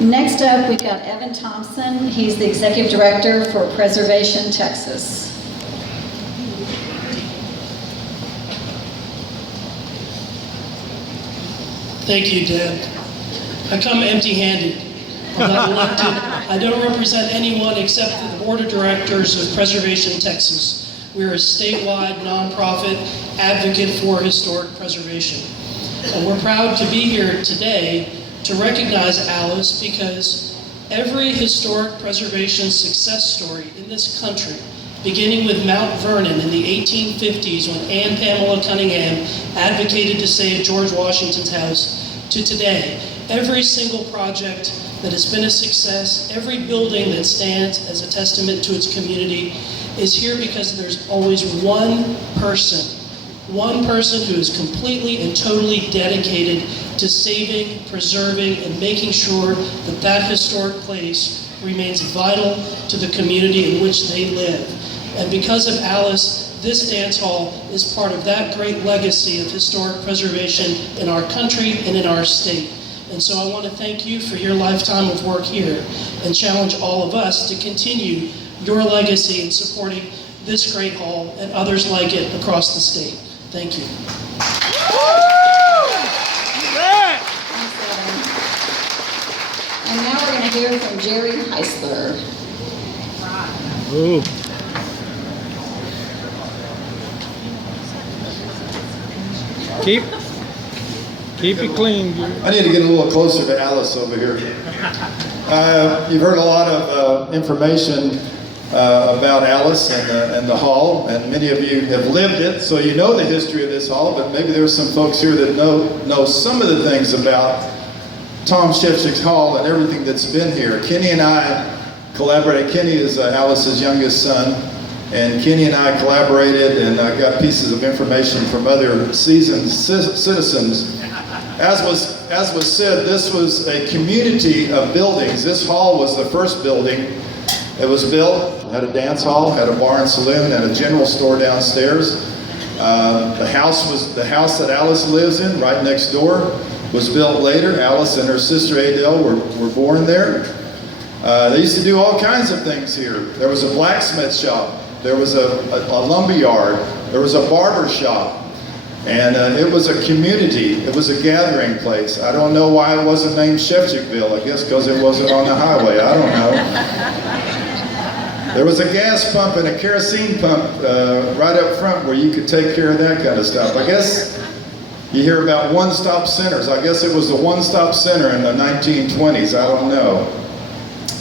Next up, we've got Evan Thompson. He's the Executive Director for Preservation Texas. Thank you, Deb. I come empty-handed. I'm not elected. I don't represent anyone except for the Board of Directors of Preservation Texas. We're a statewide nonprofit advocate for historic preservation. And we're proud to be here today to recognize Alice because every historic preservation success story in this country, beginning with Mount Vernon in the 1850s when Anne Pamela Cunningham advocated to save George Washington's house, to today, every single project that has been a success, every building that stands as a testament to its community is here because there's always one person who is completely and totally dedicated to saving, preserving, and making sure that that historic place remains vital to the community in which they live. And because of Alice, this dance hall is part of that great legacy of historic preservation in our country and in our state. And so I want to thank you for your lifetime of work here and challenge all of us to continue your legacy in supporting this great hall and others like it across the state. Thank you. And now we're going to hear from Jerry Heisler. Ooh. Keep it clean, Jerry. I need to get a little closer to Alice over here. You've heard a lot of information about Alice and the hall, and many of you have lived it, so you know the history of this hall, but maybe there's some folks here that know some of the things about Tom Sefcik's hall and everything that's been here. Kenny and I collaborated. Kenny is Alice's youngest son, and Kenny and I collaborated, and I got pieces of information from other seasoned citizens. As was said, this was a community of buildings. This hall was the first building. It was built, had a dance hall, had a bar and saloon, and a general store downstairs. The house that Alice lives in, right next door, was built later. Alice and her sister Adele were born there. They used to do all kinds of things here. There was a blacksmith shop. There was a lumber yard. There was a barber shop. And it was a community. It was a gathering place. I don't know why it wasn't named Sefcikville. I guess because it wasn't on the highway. I don't know. There was a gas pump and a kerosene pump right up front where you could take care of that kind of stuff. I guess you hear about one-stop centers. I guess it was the one-stop center in the 1920s. I don't know.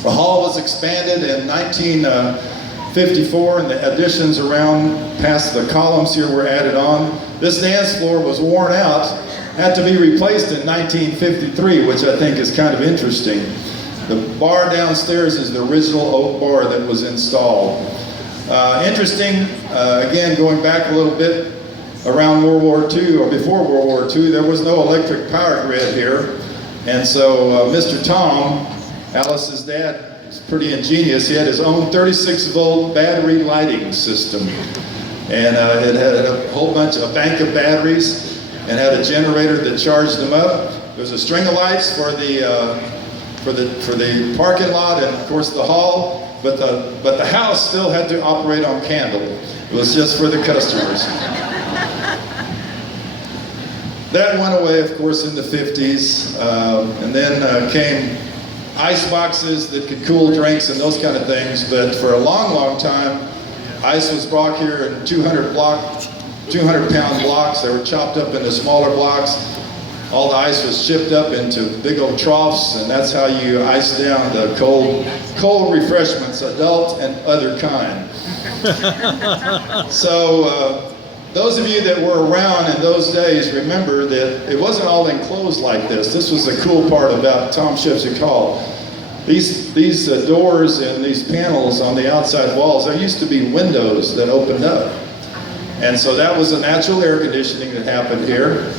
The hall was expanded in 1954, and the additions around past the columns here were added on. This dance floor was worn out, had to be replaced in 1953, which I think is kind of interesting. The bar downstairs is the original oak bar that was installed. Interesting, again, going back a little bit, around World War II, or before World War II, there was no electric power grid here. And so Mr. Tom, Alice's dad, was pretty ingenious. He had his own 36-volt battery lighting system. And it had a bank of batteries, and had a generator that charged them up. There was a string of lights for the parking lot and of course the hall, but the house still had to operate on candle. It was just for the customers. That went away, of course, in the 50s, and then came ice boxes that could cool drinks and those kind of things. But for a long, long time, ice was brought here in 200-pound blocks. They were chopped up into smaller blocks. All the ice was chipped up into big old troughs, and that's how you ice down the cold refreshments, adult and other kind. So those of you that were around in those days remember that it wasn't all enclosed like this. This was the cool part about Tom Sefcik Hall. These doors and these panels on the outside walls, there used to be windows that opened up. And so that was the natural air conditioning that happened here.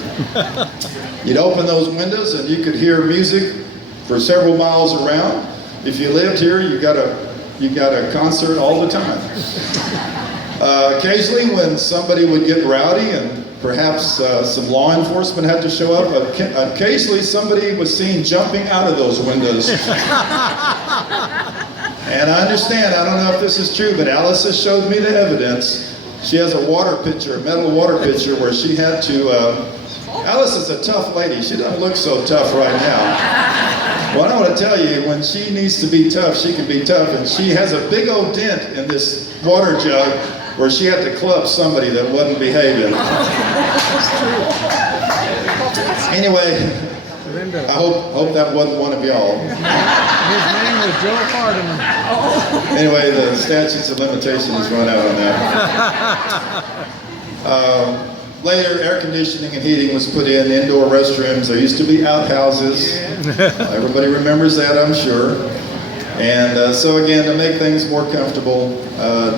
You'd open those windows and you could hear music for several miles around. If you lived here, you got a concert all the time. Occasionally when somebody would get rowdy and perhaps some law enforcement had to show up. Occasionally somebody was seen jumping out of those windows. And I understand, I don't know if this is true, but Alice has showed me the evidence. She has a water pitcher, a metal water pitcher, where she had to, Alice is a tough lady. She doesn't look so tough right now. Well, I want to tell you, when she needs to be tough, she can be tough. And she has a big old dent in this water jug where she had to club somebody that wasn't behaving. Anyway, I hope that wasn't one of y'all. His name was Joe Hardiman. Anyway, the statutes of limitations run out on that. Later, air conditioning and heating was put in, indoor restrooms. There used to be outhouses. Everybody remembers that, I'm sure. And so again, to make things more comfortable,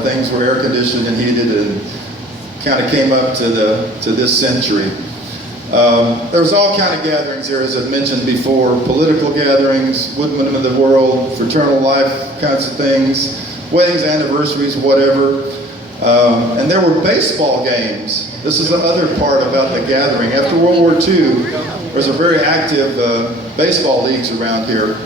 things were air conditioned and heated, and kind of came up to this century. There was all kind of gatherings here, as I mentioned before, political gatherings, woodmen of the world, fraternal life kinds of things, weddings, anniversaries, whatever. And there were baseball games. This is the other part about the gathering. After World War II, there was a very active baseball leagues around here.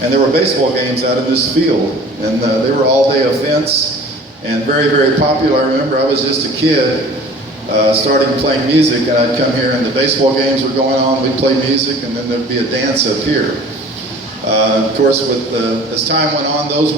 And there were baseball games out in this field. And they were all-day events and very, very popular. I remember I was just a kid starting playing music, and I'd come here and the baseball games were going on. We'd play music, and then there'd be a dance up here. Of course, as time went on, those